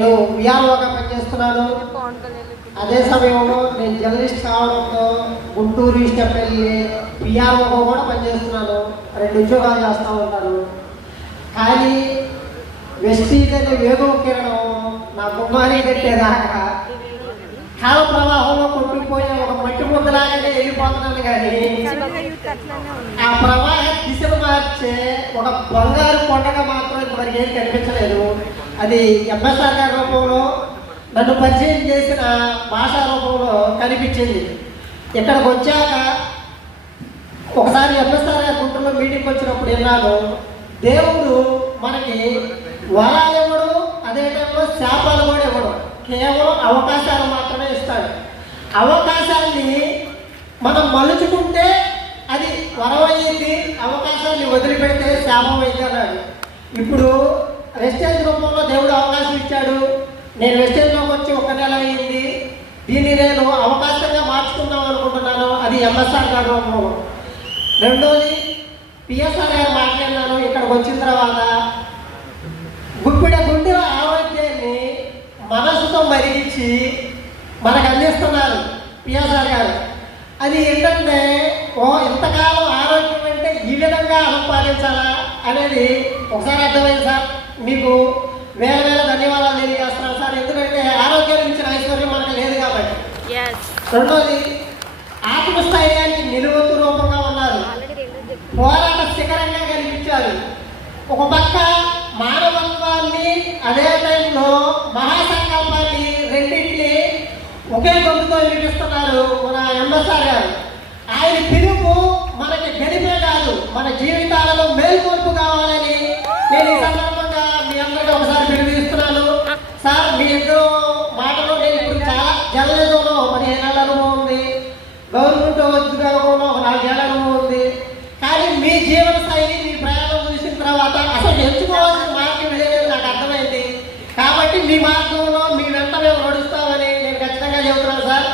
నేను విఆర్ఓగా పనిచేస్తున్నాను. అదే సమయంలో నేను జర్నలిస్ట్ కావడంతో గుంటూరు ఈస్టప్ వెళ్ళి విఆర్ఓగా కూడా పనిచేస్తున్నాను. 2 ఉద్యోగాలు చేస్తూ ఉంటాను. కానీ వెస్టీజ్ అనే వేగం కిరణం నా కుమారి కట్టేదాకా కాల ప్రవాహంలో కొట్టుకుపోయే ఒక మట్టి ముద్దలాగానే వెళ్ళిపోతున్నాను. కానీ ఆ ప్రవాహ దిశను మార్చే ఒక బంగారు కొండగా మాత్రం ఇప్పటివరకు ఏం కనిపించలేదు. అది ఎంఎస్ఆర్ గారి రూపంలో నన్ను పరిచయం చేసిన భాషా రూపంలో కనిపించింది. ఇక్కడికి వచ్చాక ఒకసారి ఎంఎస్ఆర్ గారి గుంటూరులో మీటింగ్కి వచ్చినప్పుడు విన్నాను, దేవుడు మనకి వరాలు ఇవ్వడు, అదే టైంలో శాపాలు కూడా ఇవ్వడు, కేవలం అవకాశాలు మాత్రమే ఇస్తాడు. అవకాశాన్ని మనం మలుచుకుంటే అది వరం అయ్యింది, అవకాశాన్ని వదిలిపెడితే శాపం అయింది అన్నాడు. ఇప్పుడు వెస్టేజ్ రూపంలో దేవుడు అవకాశం ఇచ్చాడు. నేను వెస్టేజ్లోకి వచ్చి 1 నెల అయింది. దీన్ని నేను అవకాశంగా మార్చుకుందాం అనుకుంటున్నాను. అది ఎంఎస్ఆర్ గారి రూపంలో. రెండోది పిఎస్ఆర్ గారు మాట్లాడినాను. ఇక్కడికి వచ్చిన తర్వాత గుండెల ఆరోగ్యాన్ని మనసుతో మరిగించి మనకు అందిస్తున్నారు పిఎస్ఆర్ గారు. అది ఏంటంటే ఇంతకాలం ఆరోగ్యం అంటే ఈ విధంగా సంపాదించాలా అనేది ఒకసారి అర్థమైంది సార్. మీకు వేల ధన్యవాదాలు తెలియజేస్తున్నాను సార్. ఎందుకంటే ఆరోగ్యం మించిన ఐశ్వర్యం మనకు లేదు కాబట్టి. రెండోది ఆత్మస్థైర్యానికి నిలువెత్తు రూపంగా ఉన్నారు. పోరాట శిఖరంగా కనిపించారు. ఒక పక్క మానవత్వాన్ని, అదే టైంలో మహాసంకల్పాన్ని రెండింటిని ఒకే గొంతుతో వినిపిస్తున్నారు మన ఎంఎస్ఆర్ గారు. ఆయన పిలుపు మనకి గడిపే కాదు, మన జీవితాలలో మేల్కొల్పు కావాలని నేను ఈ సందర్భంగా మీ అందరికీ ఒకసారి పిలుపుస్తున్నాను సార్. మీ ఇద్దరు మాటలు నేను ఇప్పుడు చాలా జర్నలిజంలో 15 ఏళ్ళ అనుభవం ఉంది, గవర్నమెంట్ ఉద్యోగంలో 4 ఏళ్ళ అనుభవం ఉంది. కానీ మీ జీవన శైలి, మీ ప్రయాణం చూసిన తర్వాత అసలు ఎంచుకోవాల్సిన మార్గం ఏదైనా నాకు అర్థమైంది. కాబట్టి మీ మార్గంలో మీ వెంట మేము నడుస్తామని నేను ఖచ్చితంగా చెబుతున్నాను సార్.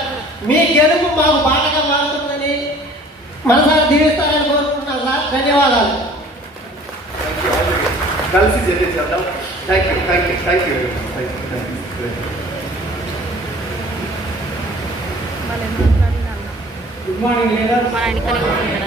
మీ గెలుపు మాకు బాటగా మారుతుందని మనసారి దీవిస్తారని కోరుకుంటున్నాను సార్. ధన్యవాదాలు. కలిసి చేద్దాం. Thank you. Good morning.